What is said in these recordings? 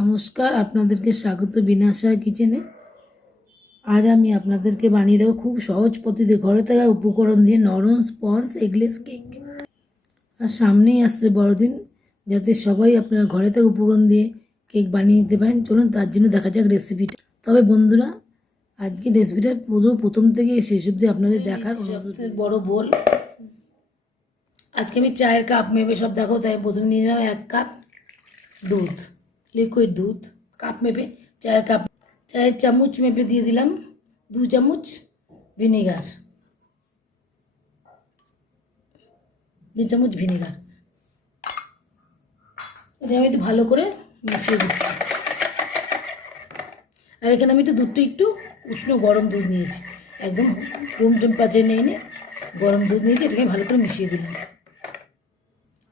নমস্কার আপনাদেরকে স্বাগত বিনাশা কিচেনে। আজ আমি আপনাদেরকে বানিয়ে দেবো খুব সহজ পদ্ধতিতে ঘরে থাকা উপকরণ দিয়ে নরম স্পঞ্জ এগলেস কেক। আর সামনেই আসছে বড়দিন যাতে সবাই আপনারা ঘরে থাকা উপকরণ দিয়ে কেক বানিয়ে নিতে পারেন। চলুন তার জন্য দেখা যাক রেসিপিটা। তবে বন্ধুরা আজকে রেসিপিটা পুরো প্রথম থেকে শেষ অবধি আপনাদের সবচেয়ে বড় বোল। আজকে আমি চায়ের কাপ মেপে সব দেখো তাই প্রথমে নিয়ে নিলাম এক কাপ দুধ। লিকুইড দুধ কাপ মেপে চায়ের কাপ চায়ের চামচ মেপে দিয়ে দিলাম দু চামচ ভিনেগার দু চামচ ভিনেগার এটা আমি একটু ভালো করে মিশিয়ে দিচ্ছি। আর এখানে আমি একটু দুধটা একটু উষ্ণ গরম দুধ নিয়েছি। একদম রুম টেম্পারেচার নিয়ে নিয়ে গরম দুধ নিয়েছি, এটাকে ভালো করে মিশিয়ে দিলাম।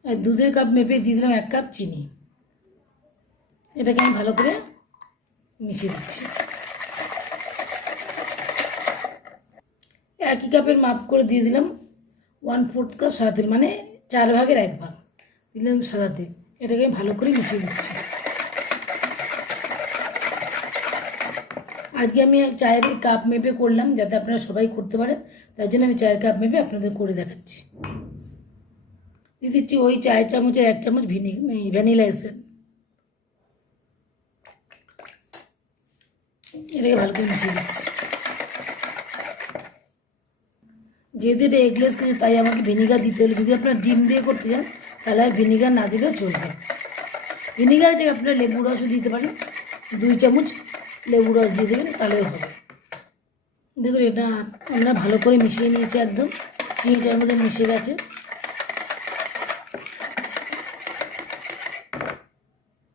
আর দুধের কাপ মেপে দিয়ে দিলাম এক কাপ চিনি। এটাকে আমি ভালো করে মিশিয়ে দিচ্ছি। একই কাপের মাপ করে দিয়ে দিলাম ওয়ান ফোর্থ কাপ সাদা তেল মানে চার ভাগের এক ভাগ। দিলাম সাদা তেল, এটাকে আমি ভালো করে মিশিয়ে দিচ্ছি। আজকে আমি চায়ের কাপ মেপে করলাম, যাতে আপনারা সবাই করতে পারেন। তার জন্য আমি চায়ের কাপ মেপে আপনাদের করে দেখাচ্ছি। দিয়ে দিচ্ছি ওই চায়ের চামচের এক চামচ ভিনি ভ্যানিলা এসেন্স এটাকে ভালো করে মিশিয়ে দিচ্ছি। যেহেতু এটা এগলেস কিছু তাই আমাকে ভিনিগার দিতে হলো। যদি আপনার ডিম দিয়ে করতে চান, তাহলে আর ভিনিগার না দিলেও চলবে। ভিনিগার জায়গায় আপনারা লেবু রসও দিতে পারেন। দুই চামচ লেবু রস দিয়ে দেবেন, তাহলেও হবে। দেখুন, এটা আমরা ভালো করে মিশিয়ে নিয়েছি একদম। চিনিটার মধ্যে মিশে গেছে।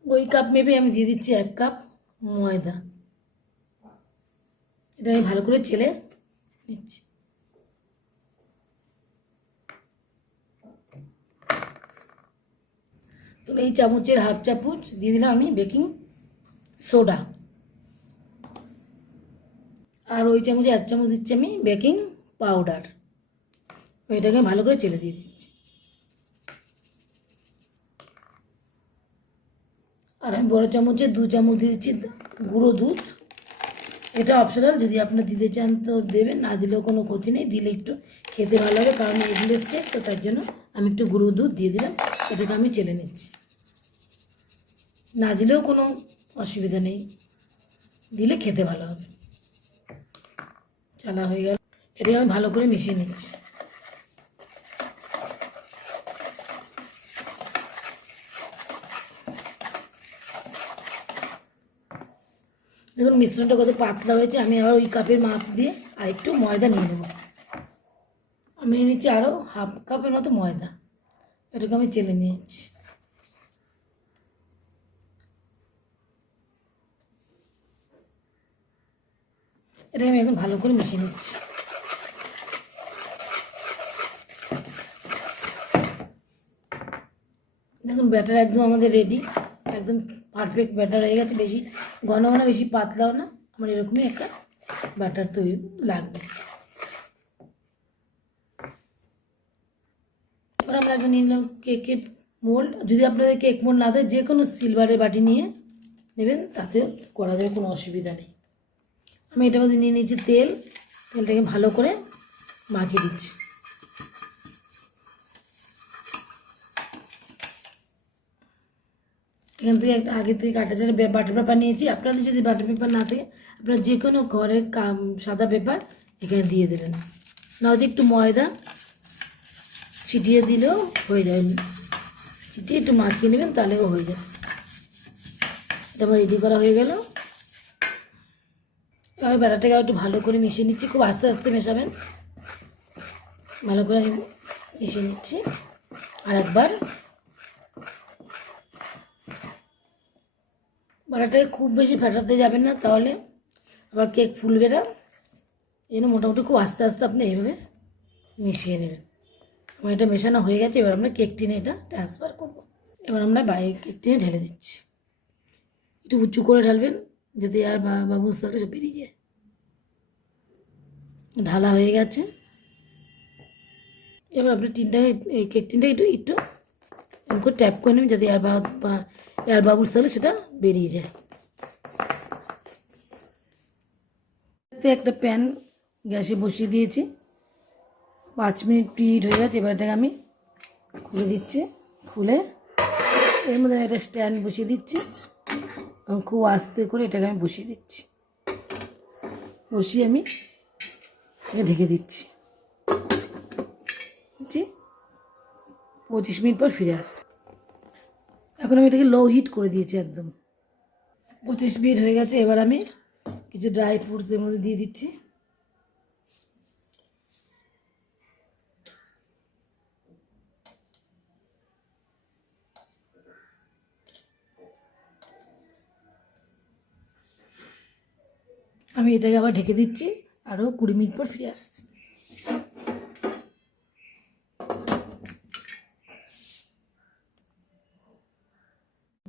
ওই কাপ মেপে আমি দিয়ে দিচ্ছি এক কাপ ময়দা। এটা আমি ভালো করে চেলে নিচ্ছি। তো এই চামচের হাফ চামচ দিয়ে দিলাম আমি বেকিং সোডা। আর ওই চামচে এক চামচ দিচ্ছি আমি বেকিং পাউডার। ওইটাকে ভালো করে চেলে দিয়ে দিচ্ছি। আর আমি বড়ো চামচে দু চামচ দিয়ে দিচ্ছি গুঁড়ো দুধ। এটা অপশনাল যদি আপনার দিতে চান তো দেবেন, না দিলেও কোনো ক্ষতি নেই, দিলে একটু খেতে ভালো হবে, কারণ এগলেস কেক, তো তার জন্য আমি একটু গুঁড়ো দুধ দিয়ে দিলাম, এটাকে আমি চেলে নিচ্ছি। না দিলেও কোনো অসুবিধা নেই, দিলে খেতে ভালো হবে। চালা হয়ে গেল, এটাকে আমি ভালো করে মিশিয়ে নিচ্ছি। দেখুন, মিশ্রণটা কত পাতলা হয়েছে, আমি আবার ওই কাপের মাপ দিয়ে আর একটু ময়দা নিয়ে নেব। আমি নিয়ে নিচ্ছি আরও হাফ কাপের মতো ময়দা। এটাকে আমি চেলে নিয়েছি। এটাকে আমি এখন ভালো করে মিশিয়ে নিচ্ছি। দেখুন, ব্যাটার একদম আমাদের রেডি একদম পারফেক্ট ব্যাটার হয়ে গেছে। বেশি ঘনও না, বেশি পাতলাও না। আমার এরকমই একটা ব্যাটার তৈরি লাগবে। এবার আমরা একটা নিয়ে নিলাম কেকের মোল্ড যদি আপনাদের কেক মোল্ড না দেয়, যে কোনো সিলভারের বাটি নিয়ে নেবেন তাতে করা যাবে, কোনো অসুবিধা নেই। আমি এটার মধ্যে নিয়ে নিয়েছি তেল। তেলটাকে ভালো করে মাখিয়ে দিচ্ছি। এখান থেকে একটা আগে থেকে কাটা ছাড়া বাটার পেপার নিয়েছি, আপনাদের যদি বাটার পেপার না থাকে, আপনারা যে কোনো ঘরের সাদা পেপার এখানে দিয়ে দেবেন। নয়তো একটু ময়দা ছিটিয়ে দিলেও হয়ে যাবে ছিটিয়ে একটু মাখিয়ে নেবেন, তাহলেও হয়ে যাবে এটা আমার রেডি করা হয়ে গেল। এবার ব্যাটারটাকে একটু ভালো করে মিশিয়ে নিচ্ছি, খুব আস্তে আস্তে মেশাবেন। ভালো করে আমি মিশিয়ে নিচ্ছি। আর একবার বাটাটাকে খুব বেশি ফেটাতে যাবেন না, তাহলে আবার কেক ফুলবে না। এই মোটামুটি খুব আস্তে আস্তে আপনি এইভাবে মিশিয়ে নেবেন। আমার এটা মেশানো হয়ে গেছে, এবার আমরা কেক টিনে এটা ট্রান্সফার করব। এবার আমরা বাইরে কেক টিনে ঢেলে দিচ্ছি। একটু উঁচু করে ঢালবেন, যাতে আর বাবুস থাকলে সব বেরিয়ে যায়। ঢালা হয়ে গেছে। এবার আপনি টিনটাকে, এই কেক টিনটা একটু একটু এরকম ট্যাপ করে নেবেন যাতে এয়ার এয়ার বাবুলস থাকলে সেটা বেরিয়ে যায় একটা প্যান গ্যাসে বসিয়ে দিয়েছি পাঁচ মিনিট পিরিয়ড হয়ে গেছে এবার এটাকে আমি খুলে দিচ্ছি খুলে এর মধ্যে আমি একটা স্ট্যান্ড বসিয়ে দিচ্ছি এবং খুব আস্তে করে এটাকে আমি বসিয়ে দিচ্ছি বসিয়ে আমি ঢেকে দিচ্ছি দিচ্ছি পঁচিশ মিনিট পর ফিরে আস। এখন আমি এটাকে লো হিট করে দিয়েছি একদম। পঁচিশ মিনিট হয়ে গেছে, এবার আমি কিছু ড্রাই ফ্রুটস এর মধ্যে দিয়ে দিচ্ছি। আমি এটাকে আবার ঢেকে দিচ্ছি আরও কুড়ি মিনিট পর ফিরে আসছি।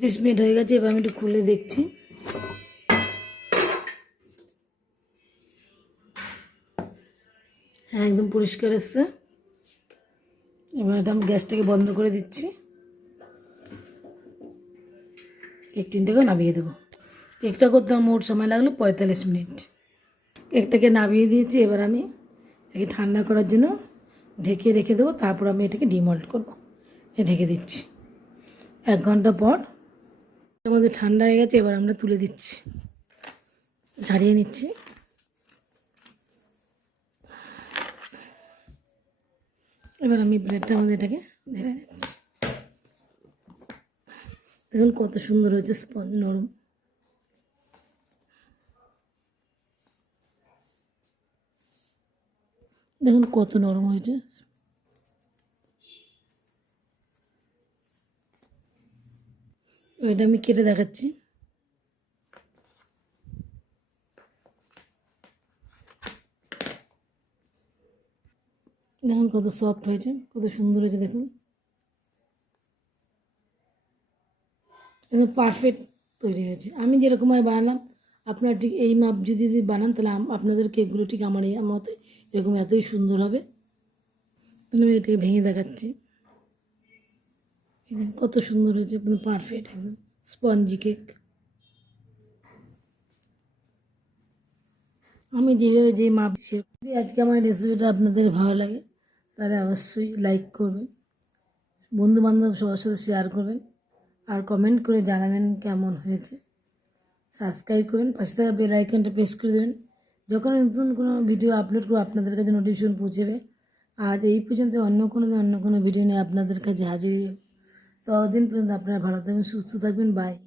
পঁচিশ মিনিট হয়ে গেছে, এবার আমি একটু খুলে দেখছি। হ্যাঁ একদম পরিষ্কার এসছে। এবার এটা আমি গ্যাসটাকে বন্ধ করে দিচ্ছি। কেক টিনটাকেও নামিয়ে দেবো। কেকটা করতে আমার মোট সময় লাগল পঁয়তাল্লিশ মিনিট। কেকটাকে নামিয়ে দিয়েছি, এবার আমি এটাকে ঠান্ডা করার জন্য ঢেকে রেখে দেবো। তারপর আমি এটাকে ডিমল্ট করব। এ ঢেকে দিচ্ছি। এক ঘণ্টা পর আমাদের ঠান্ডা হয়ে গেছে, এবার আমরা তুলে দিচ্ছি। ছাড়িয়ে নিচ্ছি। এবার আমি প্লেটটার আমাদের এটাকে ঢেলে নিচ্ছি দেখুন কত সুন্দর হয়েছে স্পঞ্জ নরম। দেখুন কত নরম হয়েছে এটা আমি কেটে দেখাচ্ছি। দেখুন কত সফট হয়েছে, কত সুন্দর হয়েছে দেখুন। পারফেক্ট তৈরি হয়েছে। আমি যেরকমভাবে বানালাম, আপনার ঠিক এই মাপ যদি যদি বানান, তাহলে আপনাদের কেকগুলো ঠিক আমার এই মতো এরকম এতই সুন্দর হবে। তাহলে আমি এটাকে ভেঙে দেখাচ্ছি। কত সুন্দর হয়েছে একদম পারফেক্ট একদম স্পঞ্জি কেক আমি যেভাবে যে মাপ যদি আজকে আমার রেসিপিটা আপনাদের ভালো লাগে, তাহলে অবশ্যই লাইক করবেন বন্ধু বান্ধব সবার সাথে শেয়ার করবেন, আর কমেন্ট করে জানাবেন কেমন হয়েছে। সাবস্ক্রাইব করবেন, পাশে থাকা বেল আইকনটা প্রেস করে দেবেন। যখন নতুন কোনো ভিডিও আপলোড করব, আপনাদের কাছে নোটিফিকেশন পৌঁছবে। আজ এই পর্যন্ত অন্য কোনো অন্য কোনো ভিডিও নিয়ে আপনাদের কাছে হাজির ততদিন পর্যন্ত আপনারা ভালো থাকবেন সুস্থ থাকবেন বাই